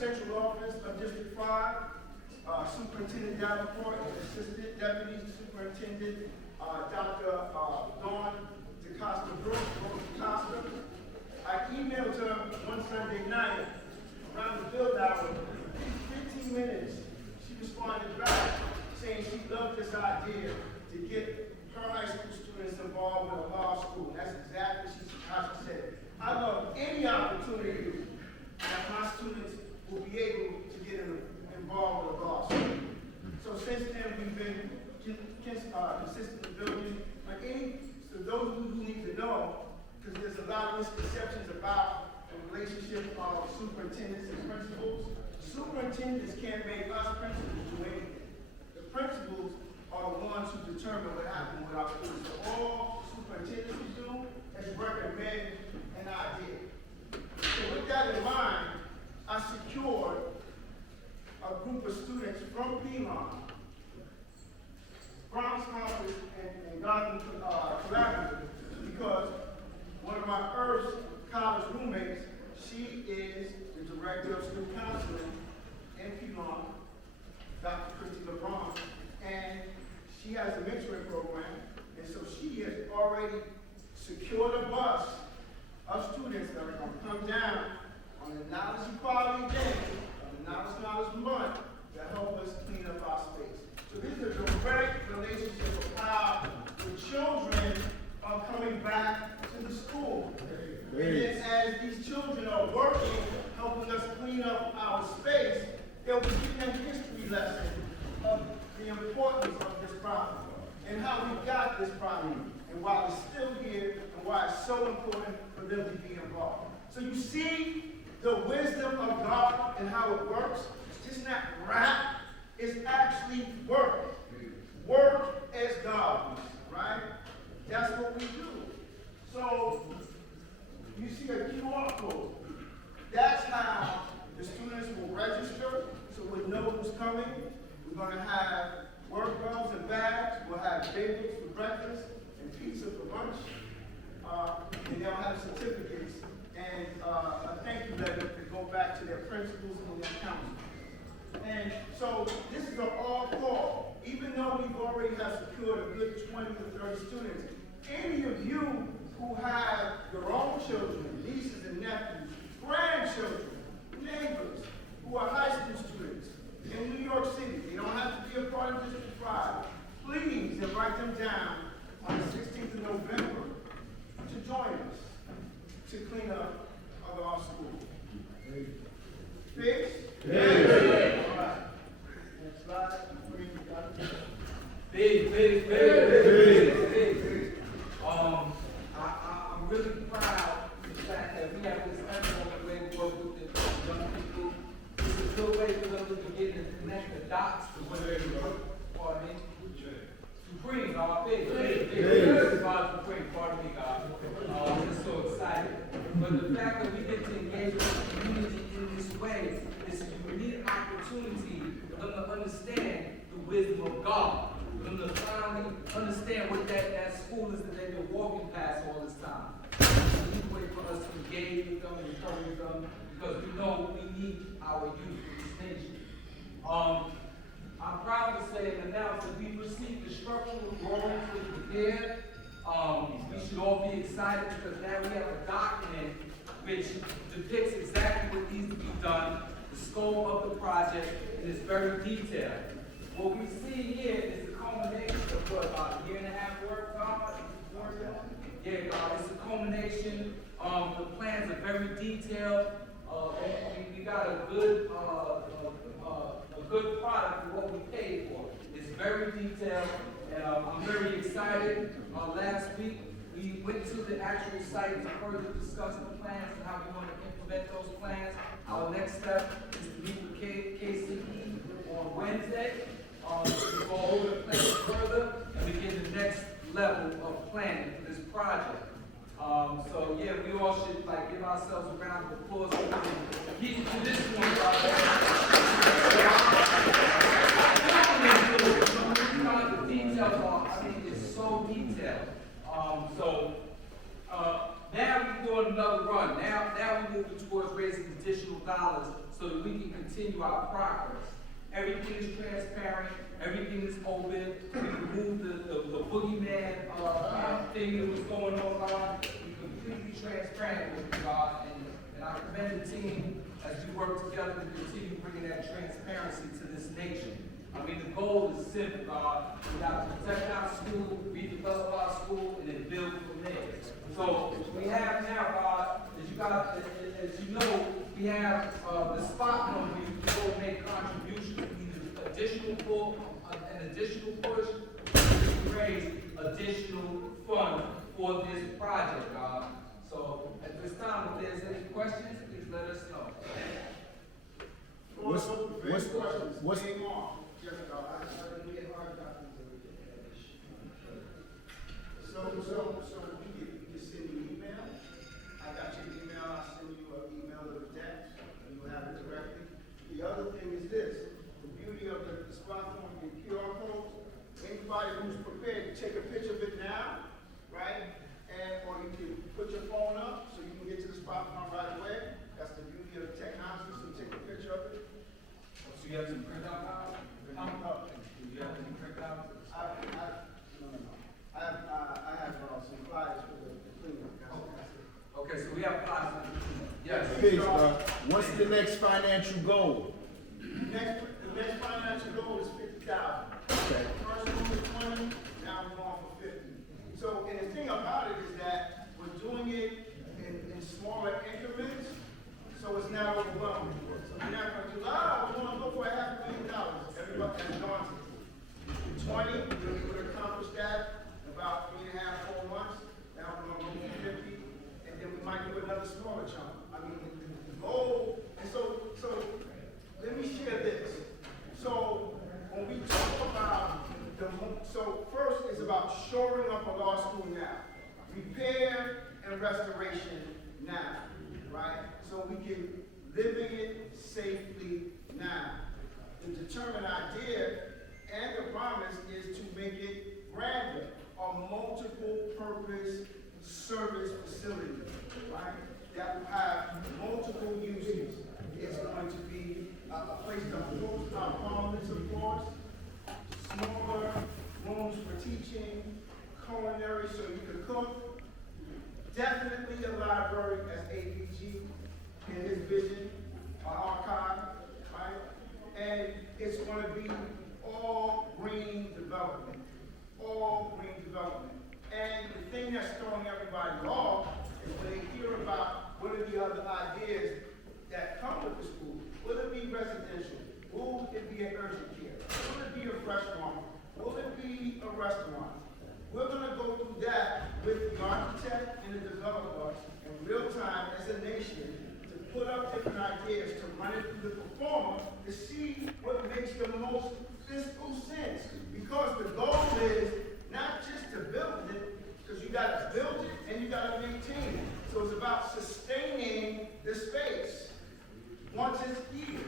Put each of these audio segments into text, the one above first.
Central Office of District 5, Superintendent Davenport and Assistant Deputy Superintendent Dr. Dawn DeCosta Brooks. I emailed her one Sunday night around the build hour. In 15 minutes, she responded back saying she loved this idea to get her high school students involved with a law school. That's exactly how she said. I love any opportunity that my students will be able to get involved with a law school. So since then, we've been consistently building. So those of you who need to know, because there's a lot of misconceptions about the relationship of superintendents and principals. Superintendents can't make us principals do anything. The principals are the ones who determine what happens with our students. So all superintendents do is recommend an idea. So with that in mind, I secured a group of students from Piedmont, Bronx Campus, and Gotham Collaborative, because one of my first college roommates, she is the director of student counseling in Piedmont, Dr. Christy LeBron, and she has a mentoring program, and so she has already secured a bus of students that are going to come down on the Knowledge Equality Day, on the Knowledge Month, to help us clean up our space. So this is a direct relationship of how the children are coming back to the school. And then as these children are working, helping us clean up our space, they'll be giving them history lessons of the importance of this problem and how we got this problem and why it's still here and why it's so important for them to be involved. So you see the wisdom of God and how it works. It's just not rap, it's actually work. Work as God, right? That's what we do. So you see a QR code. That's how the students will register, so we'll know who's coming. We're going to have work gloves and bags. We'll have bagels for breakfast and pizza for lunch. And they'll have certificates and a thank you letter to go back to their principals and their counselors. And so this is an all call. Even though we've already have secured a good 20 to 30 students, any of you who have your own children, nieces and nephews, grandchildren, neighbors, who are high school students in New York City, they don't have to be a part of District 5, please invite them down on the 16th of November to join us to clean up our school. Fix? Yes. All right. Next slide. Big. I'm really proud of the fact that we have this excellent way to work with the young people. It's a good way for them to begin to connect the dots to where they work. Pardon me. Supreme, God, big. God, Supreme, pardon me, God. I'm just so excited. But the fact that we get to engage with the community in this way is a unique opportunity for them to understand the wisdom of God. For them to finally understand what that school is that they've been walking past all this time. It's a unique way for us to engage with them and encourage them because we know we need our youth in this nation. I'm proud to say and announce that we've received the structural drawings for the repair. We should all be excited because now we have a document which depicts exactly what needs to be done, the scope of the project, and it's very detailed. What we see here is the culmination of what, about a year and a half work, God? Yeah, God, it's a culmination. The plans are very detailed. We got a good product for what we paid for. It's very detailed, and I'm very excited. Last week, we went to the actual site to further discuss the plans and how we want to implement those plans. Our next step is to meet with KCE on Wednesday to go over the plans further and begin the next level of planning for this project. So yeah, we all should give ourselves a round of applause for getting to this point. The details are, it's so detailed. Now we're doing another run. Now we will be towards raising additional dollars so that we can continue our progress. Everything is transparent, everything is open, we removed the boogeyman, thing that was going on, we completely transparent with you, God, and I commend the team as we work together to continue bringing that transparency to this nation. I mean, the goal is simple, God. We got to protect our school, redevelop our school, and then build from there. So we have now, God, as you know, we have the spot number. You can go make contributions, either an additional push, to raise additional funds for this project, God. So at this time, if there's any questions, please let us know. What's So we can send you email. I got your email. I'll send you an email of the text, and you'll have it directly. The other thing is this: the beauty of this platform, the QR codes. Anybody who's prepared, take a picture of it now, right? Or you can put your phone up so you can get to the platform right away. That's the beauty of technology. So take a picture of it. So you have some printout now? Do you have any printout? I have some flyers for the cleanup. Okay, so we have five. Yes. Please, what's the next financial goal? The next financial goal is 50,000. Okay. First one was 20, now we're going for 50. So, and the thing about it is that we're doing it in smaller increments, so it's not overwhelming. So we're not going to do, we want to go for $500,000. Everybody has gone to 20, we would accomplish that in about 3.5, 4 months. Now we're going to go for 50, and then we might do another smaller chunk. I mean, the goal, and so let me share this. So when we talk about so first is about shoring up a law school now, repair and restoration now, right? So we can live in it safely now. The determined idea and the promise is to make it grander, a multiple purpose service facility, right? That will have multiple uses. It's going to be a place to host our parliaments, of course, smaller rooms for teaching, culinary so you can cook, definitely a library as APG in his vision, an archive, right? And it's going to be all green development, And the thing that's throwing everybody off is when they hear about what are the other ideas that come with the school. Will it be residential? Will it be an urgent care? Will it be a restaurant? Will it be a restaurant? We're going to go through that with the architect and the developer in real time as a nation to put up different ideas, to run it through the performer to see what makes the most fiscal sense. Because the goal is not just to build it, because you got to build it and you got to maintain it. So it's about sustaining the space once it's here.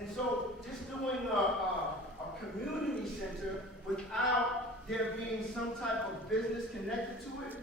And so just doing a community center without there being some type of business connected to it,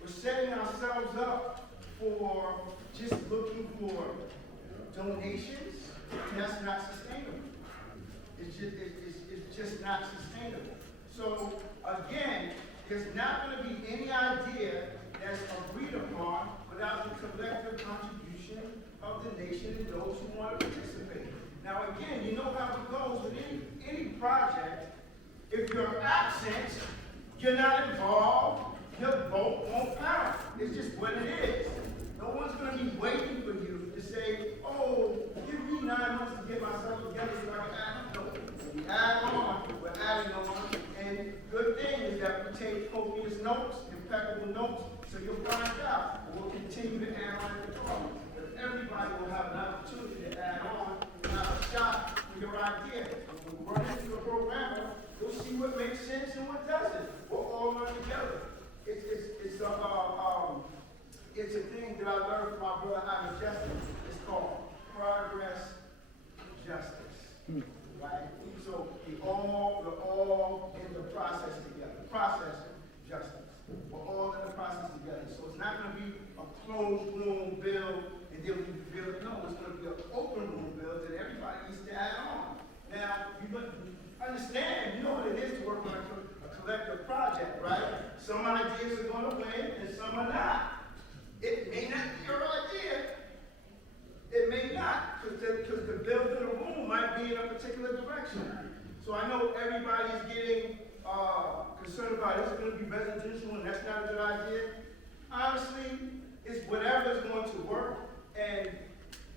we're setting ourselves up for just looking for donations, and that's not sustainable. It's just not sustainable. So again, there's not going to be any idea that's agreed upon without the collective contribution of the nation and those who want to participate. Now again, you know how it goes with any project. If you're absent, you're not involved, your vote won't count. It's just what it is. No one's going to be waiting for you to say, oh, give me 9 months to get myself together so I can add. No, we add on, we're adding on. And good thing is that we take copious notes, impeccable notes, so you'll find out. We'll continue to add on the problem. But everybody will have an opportunity to add on and have a shot for your idea. When we run into the programmer, we'll see what makes sense and what doesn't. We'll all learn together. It's a thing that I learned from my brother Ivan Justice. It's called progress justice. Right? So we're all in the process together. Process justice. We're all in the that process together. So it's not gonna be a closed room bill and then we build, no, it's gonna be an open room bill that everybody needs to add on. Now, you understand, you know what it is to work on a collective project, right? Some ideas are gonna win and some are not. It may not be your idea. It may not, because the building of the room might be in a particular direction. So I know everybody's getting concerned about it's going to be residential and that's not a good idea. Honestly, it's whatever is going to work. And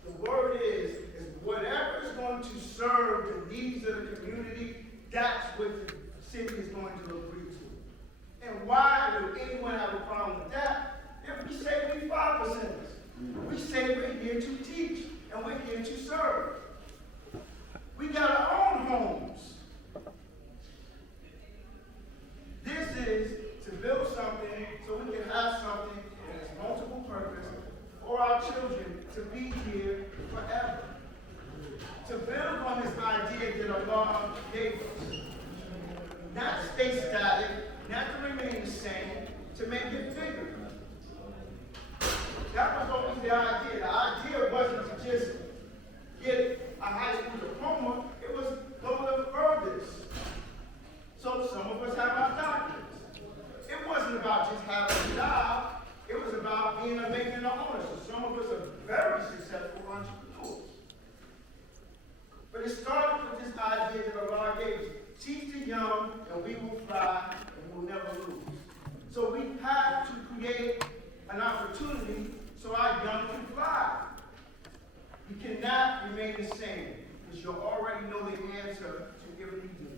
the word is whatever is going to serve the needs of the community, that's what the city is going to agree to. And why would anyone have a problem with that? If we say we 5%, we say we're here to teach and we're here to serve. We got our own homes. This is to build something so we can have something that has multiple purpose for our children to be here forever. To build on this idea that Allah gave us. Not stay static, not to remain the same, to make it bigger. That was always the idea. The idea wasn't to just get a high school diploma, it was go the furthest. So some of us have our doctorates. It wasn't about just having a job, it was about being a making an owner. So some of us are very successful entrepreneurs. But it started with this idea that Allah gave us. Teach the young and we will fly and we will never lose. So we have to create an opportunity so our young can fly. You cannot remain the same because you already know the answer to everything you do.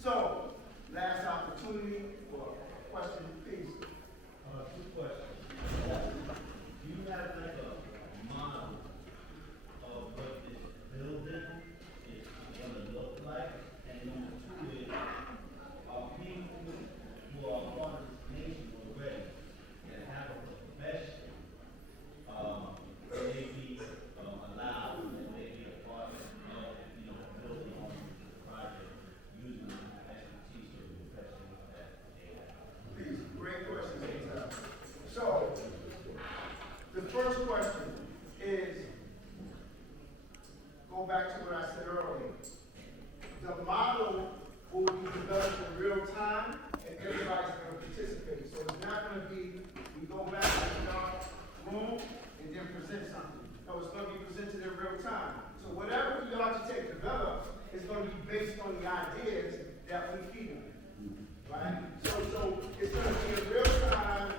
So, last opportunity for question, please. Two questions. Do you have like a model of what this building is gonna look like? And number two is, are people who are part of this nation already that have a profession, maybe allowed, and maybe a part of, building the project using the expertise or the profession that they have? Please, great question. So, the first question is, go back to what I said earlier. The model will be developed in real time and everybody's going to participate. So it's not going to be, we go back to the room and then present something. No, it's going to be presented in real time. So whatever the architect develops is going to be based on the ideas that we feed them. Right? So it's going to be in real time.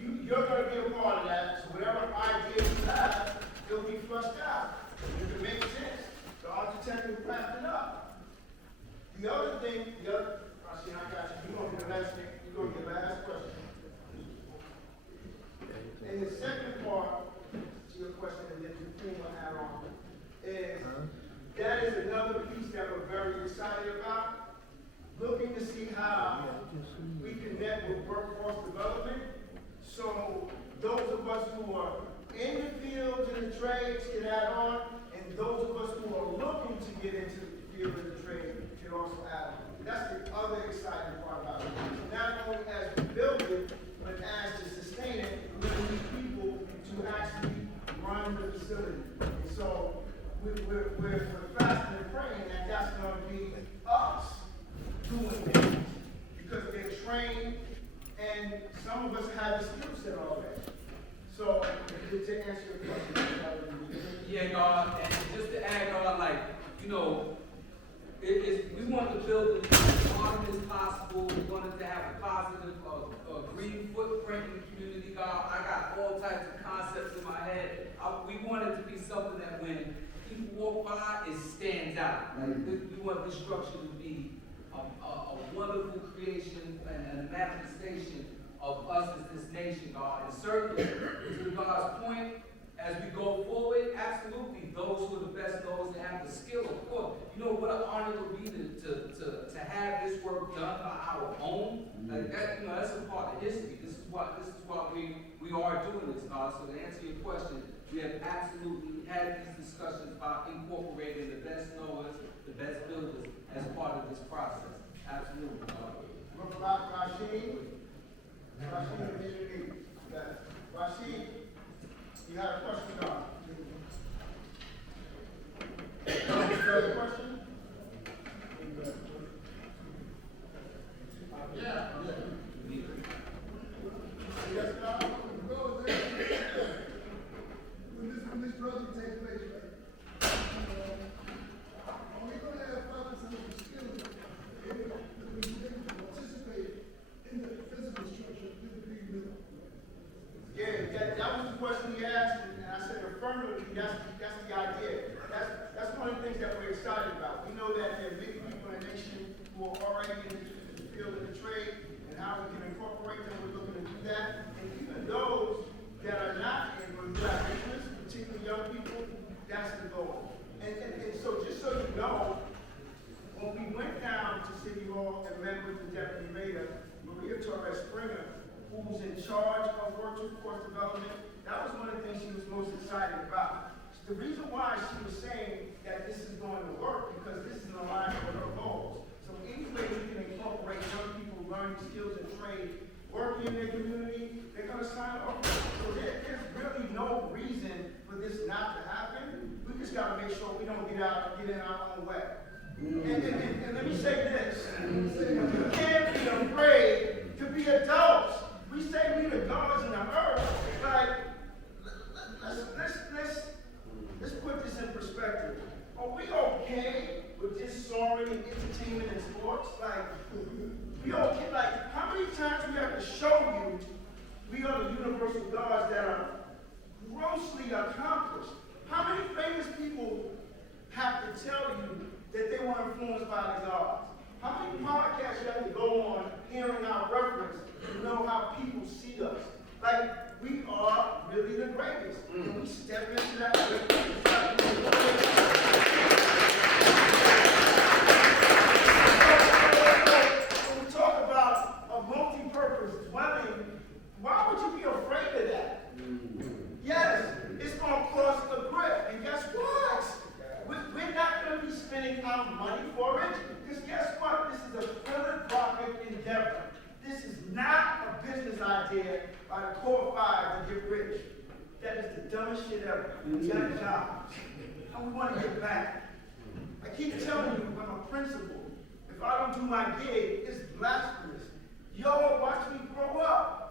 You're going to be a part of that. So whatever ideas you have, it'll be flushed out. If it makes sense, the architect will craft it up. The other thing, I got you. You're going to be the last thing. You're going to be the last question. And the second part to your question, and then the thing will add on, is that is another piece that we're very excited about. Looking to see how we connect with workforce development. So those of us who are in the fields and the trades can add on, and those of us who are looking to get into the field of the trade can also add on. That's the other exciting part about it. So not only as we build it, but as to sustain it, we need people to actually run the facility. And so we're fasting and praying that that's going to be us doing it. Because they're trained, and some of us have the skill set already. So, to answer your question, Yeah, God, and just to add on, we want to build it as modern as possible. We wanted to have a positive, green footprint in the community, God. I got all types of concepts in my head. We want it to be something that when people walk by, it stands out. We want this structure to be a wonderful creation and a manifestation of us as this nation, God. And certainly, to God's point, as we go forward, absolutely, those who are the best, those that have the skill, of course. You know what an honor it would be to have this work done by our own. Like that, that's a part of history. This is why we are doing this, God. So to answer your question, we have absolutely had these discussions about incorporating the best knowers, the best builders as part of this process. Absolutely, God. Rashid, Rashid, you have a question, God? Further question? Yeah. Yes, God? When this project takes place, right? Are we gonna have 5% of the skills able to participate in the physical structure of the big middle? Yeah, that was the question he asked, and I said affirmatively, that's the idea. That's one of the things that we're excited about. We know that there are many people in the nation who are already in the field of the trade, and how we can incorporate them, we're looking to do that. And even those that are not in business, particularly young people, that's the goal. And so just so you know, when we went down to City Hall and met with the Deputy Mayor, Maria Torres Springer, who's in charge of workforce development, that was one of the things she was most excited about. The reason why she was saying that this is going to work, because this is in alignment with her goals. So any way we can incorporate young people learning skills and trade, working in their community, they're going to sign up. So there's really no reason for this not to happen. We just got to make sure we don't get in our own way. And let me say this. You can't be afraid to be adults. We say we the gods in the earth. Like, let's put this in perspective. Are we okay with just soaring in entertainment and sports? Like, we okay? Like, how many times we have to show you we are the universal gods that are grossly accomplished? How many famous people have to tell you that they were influenced by the gods? How many podcasts you have to go on hearing our reference to know how people see us? Like, we are really the greatest. Can we step into that When we talk about a multi-purpose dwelling, why would you be afraid of that? Yes, it's going to cost the grip. And guess what? We're not going to be spending our money for it. Because guess what? This is a philanthropic endeavor. This is not a business idea by the core five to get rich. That is the dumbest shit ever. We got jobs. And we want to get back. I keep telling you, I'm a principal. If I don't do my gig, it's blasphemous. Y'all watch me grow up.